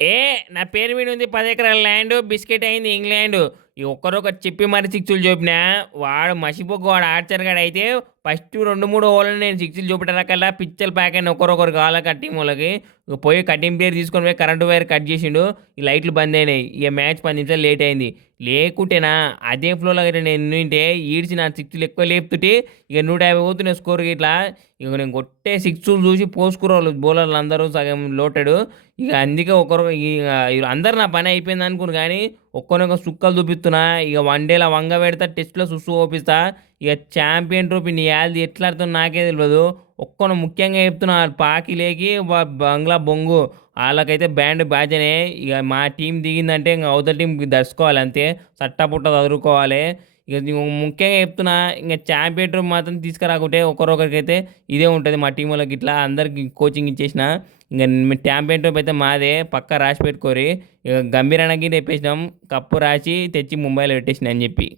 ఏ నా పేరు మీద ఉంది పది ఎకరాల ల్యాండ్ బిస్కెట్ అయింది ఇంగ్లాండ్ ఈ ఒక్కరొకరు చెప్పి మరి సిక్స్లు చూపినా వాడు మసిపోకు వాడు ఆర్చర్ అయితే ఫస్ట్ రెండు మూడు ఓవర్లు నేను సిక్స్లు చూపెట్టకల్లా పిచ్చలు ప్యాక్ అయిన ఒకరొకరు కావాలి కట్టింగ్ వాళ్ళకి ఇక పోయి కటింగ్ పేరు తీసుకొని పోయి కరెంటు వైర్ కట్ చేసిండు. ఈ లైట్లు బంద్ అయినాయి. ఇక మ్యాచ్ పది నిమిషాలు లేట్ అయింది. లేకుంటేనా అదే ఫ్లోలో అయితే నేను నింటే ఈడ్చి నా సిక్స్లు ఎక్కువ లేపుతుంటే ఇక నూట యాభై పోతున్నాయి స్కోర్ ఇట్లా ఇక నేను కొట్టే సిక్స్ చూసి పోసుకురాళ్ళు బౌలర్లు అందరూ సగం లోటాడు. ఇక అందుకే ఒకరు ఇక అందరు నా పని అయిపోయింది అనుకుని కానీ ఒక్కొక్క సుక్కలు చూపిస్తున్నా. ఇక వన్ డేలో వంగ పెడతా టెస్ట్లో సుస్సు ఓపిస్తా. ఇక ఛాంపియన్ ట్రోఫీ నీ యాది ఎట్లా ఆడుతుందో నాకే తెలియదు ఒక్కను ముఖ్యంగా చెప్తున్నా పాకి లేకి బంగ్లా బొంగు. వాళ్ళకైతే బ్యాండ్ బాజనే. ఇక మా టీం దిగిందంటే ఇంకా అవతల టీం దర్చుకోవాలి అంతే. చట్టపుట్ట చదువుకోవాలి ఇక ముఖ్యంగా చెప్తున్నా ఇంకా ఛాంపియన్ ట్రోఫీ మాత్రం తీసుకురాకుంటే ఒకరొకరికైతే ఇదే ఉంటుంది మా టీం వాళ్ళకి ఇట్లా అందరికి కోచింగ్ ఇచ్చేసిన. ఇంకా ఛాంపియన్ ట్రోఫీ అయితే మాదే. పక్క రాసి పెట్టుకోరి. ఇక గంభీరానికి తెప్పేసినాం. కప్పు రాసి తెచ్చి ముంబైలో పెట్టేసిన అని చెప్పి.